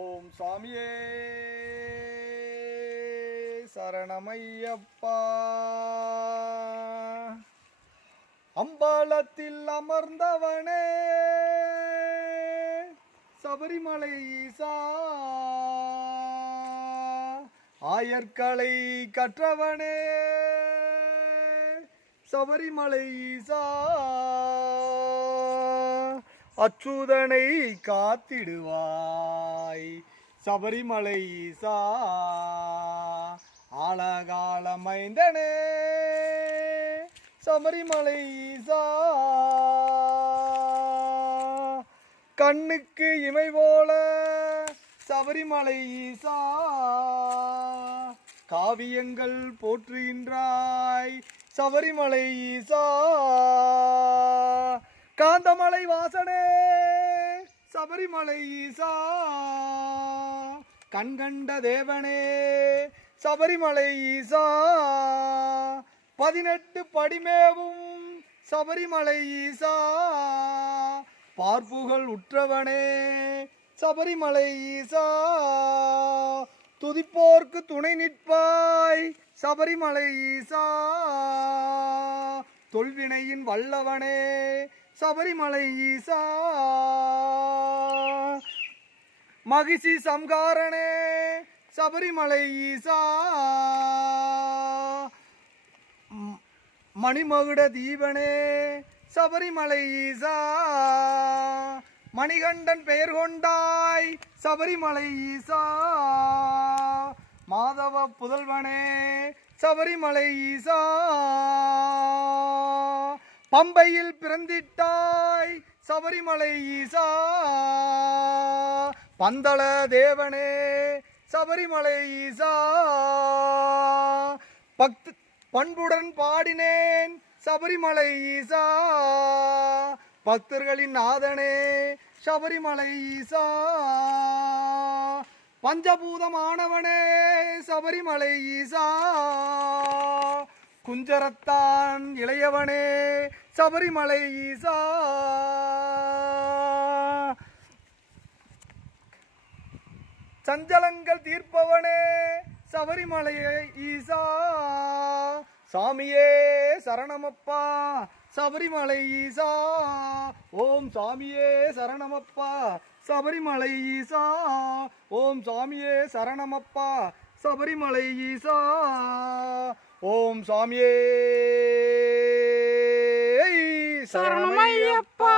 ஓம் சாமியே சரணமையப்பா. அம்பலத்தில் அமர்ந்தவனே சபரிமலை ஈசா, ஆயர்களை கற்றவனே சபரிமலை ஈசா, அச்சுதனை காத்திடுவாய் சபரிமலை ஈசா, ஆலகால மைந்தனே சபரிமலை ஈசா, கண்ணுக்கு இமை போல சபரிமலை ஈசா, காவியங்கள் போற்றுகின்றாய் சபரிமலை ஈசா, காந்தமலை வாசனே சபரிமலை ஈசா, கண்கண்ட தேவனே சபரிமலை ஈசா, 18 படிமேவும் சபரிமலை ஈசா, பார்ப்புகள் உற்றவனே சபரிமலை ஈசா, துதிப்போர்க்கு துணை நிற்பாய் சபரிமலை ஈசா, தொல்வினையின் வல்லவனே சபரிமலை ஈசா, மகிஷி சம்காரனே சபரிமலை ஈசா, மணிமகுட தீபனே சபரிமலை ஈசா, மணிகண்டன் பெயர் கொண்டாய் சபரிமலை ஈசா, மாதவ புதல்வனே சபரிமலை ஈசா, பம்பையில் பிறந்திட்டாய் சபரிமலை ஈசா, பந்தள தேவனே சபரிமலை ஈசா, பண்புடன் பாடினேன் சபரிமலை ஈசா, பக்தர்களின் நாதனே சபரிமலை ஈசா, பஞ்சபூதமானவனே சபரிமலை ஈசா, குஞ்சரத்தான் இளையவனே சபரிமலை ஈசா, சஞ்சலங்கள் தீர்ப்பவனே சபரிமலை ஈசா, சாமியே சரணமப்பா சபரிமலை ஈசா, ஓம் சாமியே சரணமப்பா சபரிமலை ஈசா, ஓம் சாமியே சரணமப்பா சபரிமலை ஈசா, ஓம் சாமியே சரணமையப்பா.